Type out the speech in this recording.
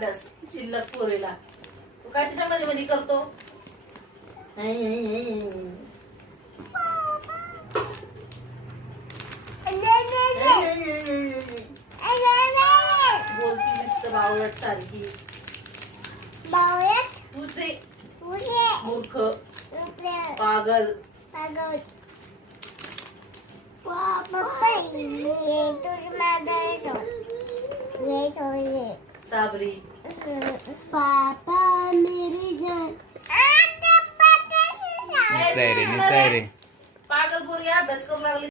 अभ्यास शिल्लक पोरीला. तू काय तिच्या मध्ये मध्ये करतो? बोलती नुसतं बावळट सारखी. तुझे मूर्ख पागल. साबरी. पापा मेरी जान. पागल पोरी अभ्यास करू लागली.